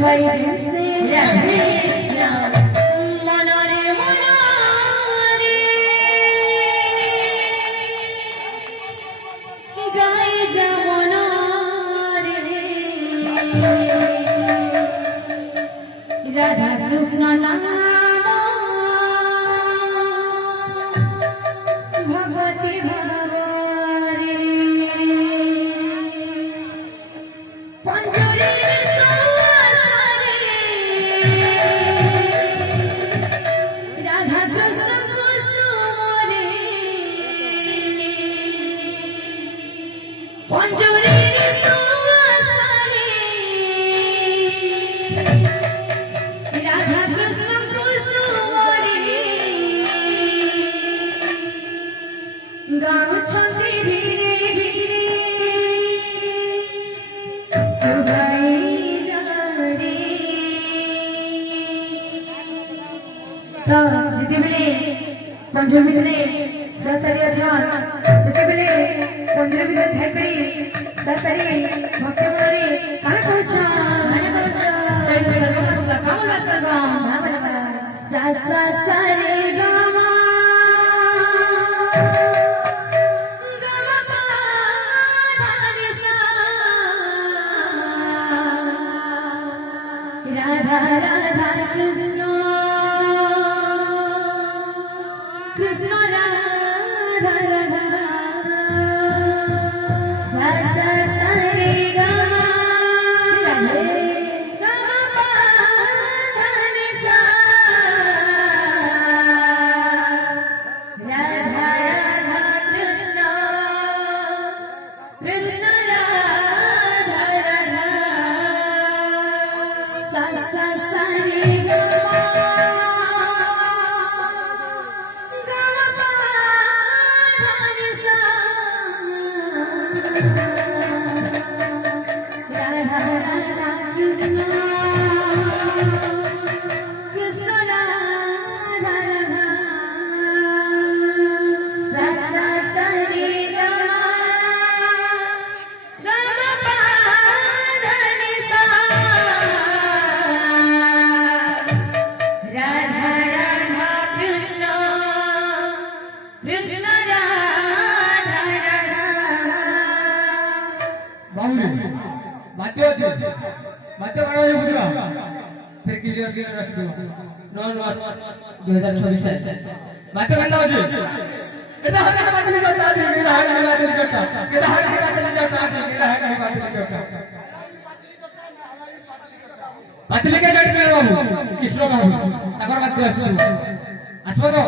ভাই সে রাধে শ্যাম মনরে মনরে গাই যা মনরে রাধা কৃষ্ণ নাম ভগবতী ভগবরে পঞ্জরীর সহস্রে রাধা কৃষ্ণ কুসুমরে পঞ্জরীর সহস্রে রাধা কৃষ্ণ কুসুমরে গাউছন্তি ধীরে ধীরে গাই যারে তো যেতেবেলে পঞ্জর ভিতরে সসারি অছন সেতেবেলে পঞ্জর ভিতরে থাই করি সসারি ভক্ত মনে কানে কହୁଛ তাইলে সর্বমস্ত কামলা সর্গম সা সা সা রে গা মা রাধা রাধা কৃষ্ণ কৃষ্ণ রাধা রাধা সা সা সা রে গা মা রে গা মা পা ধা নি সা Radha Radha Krishna Krishna Radha Radha sa sa sa re ga ma ga ma pa dha ni sa radha radha krishna krishna radha radha sa sa sa re ga ma ga ma pa dha ni sa Radha Radha Krishna Krishna Radha Radha बाहुले माते আছে माते কাটা হয়ে বুঝলা फिर क्लियर क्लियर रस दो non 2026 माते কাটা আছে এটা হয় না মাতে জটা আছে এটা হয় না মাতে জটা এটা হয় না মাতে জটা আছে এটা হয় না মাতে জটা পাতিলিকে জট করে বাবু কৃষ্ণ বাবু তাকর বাদ আসছো আসবো তো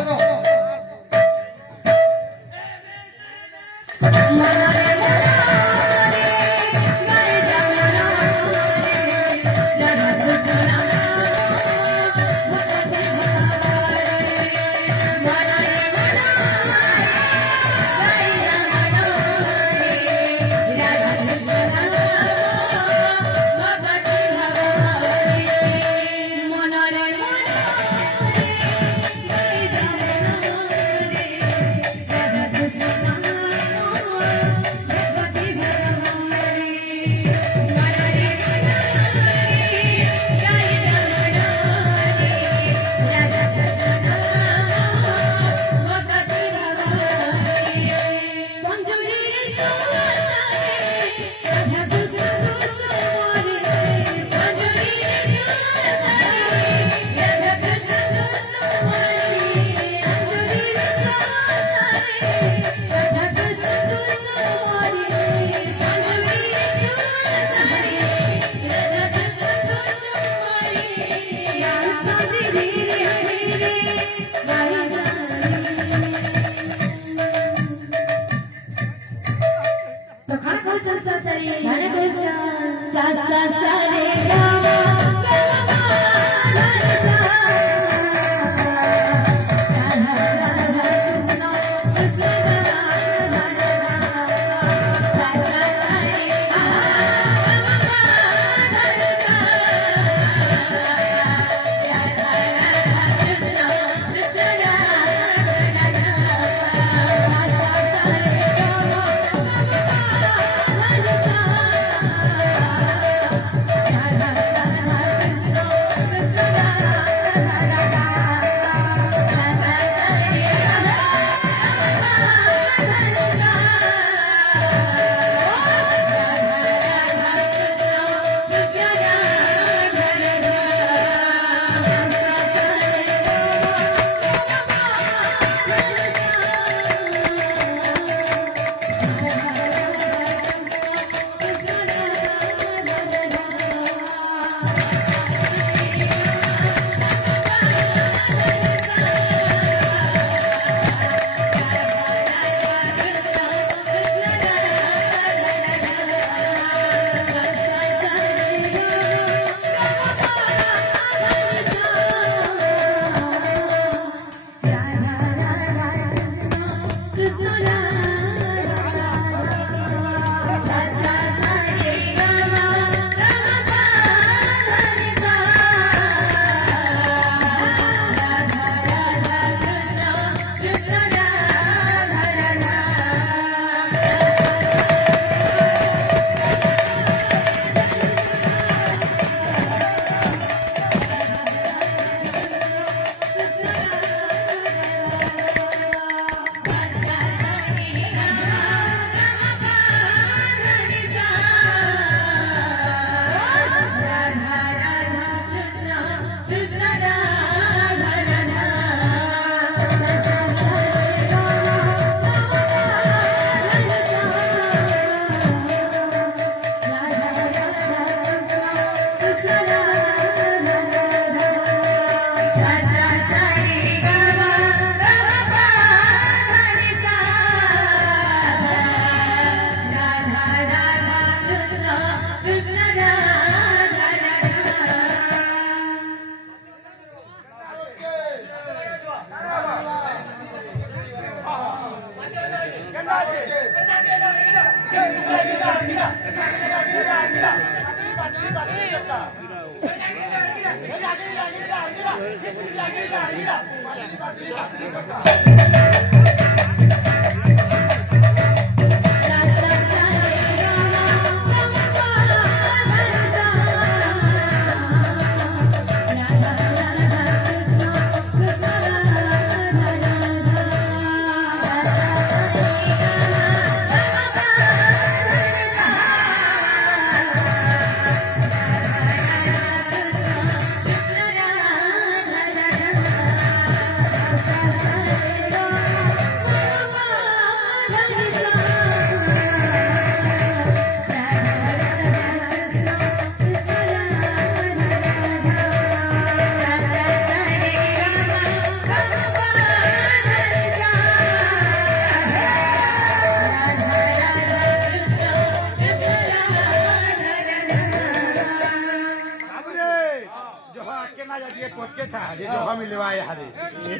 तो खाना कौन सा सरी खाने कौन सा सा सा रे गा मा गा मा धा रे सा राधा राधा कृष्ण कृष्ण राधा राधा सा सा सा रे गा मा धा रे सा राधा राधा कृष्ण कृष्ण राधा राधा सा सा सा रे गा मा गा मा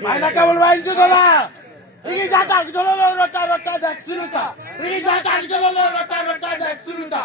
Mainaka bulwain tu dola. Ini jatah jolo rota rota jak suruta. Ini jatah jolo rota rota jak suruta.